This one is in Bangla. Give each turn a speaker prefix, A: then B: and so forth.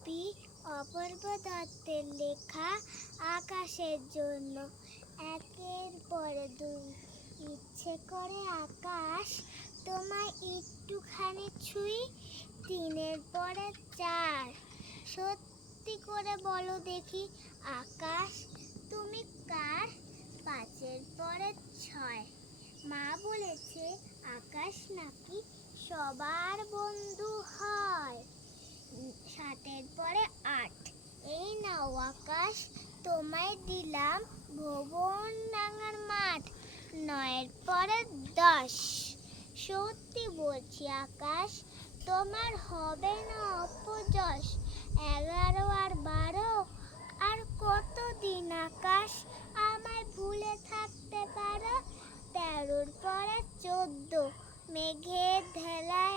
A: অপূর্ব দত্তের লেখা আকাশের জন্য। একের পরে দুই। ইচ্ছে করে আকাশ, তোমায় একটুখানি ছুঁই। তিনের পরে চার। সত্যি করে বলো দেখি, আকাশ, তুমি কার? পাঁচের পরে ছয়। মা বলেছে, আকাশ নাকি সবার বন্ধু হয়। আকাশ তোমায় দিলাম ভুবন ডাঙার মাঠ, নয়ের পরে দশ। সত্যি বলছি আকাশ, তোমার হবে না অপযশ। এগারো আর বারো, আর কত দিন আকাশ? আমায় ভুলে থাকতে পারো? তেরোর পরে চোদ্দ, মেঘের ধেলা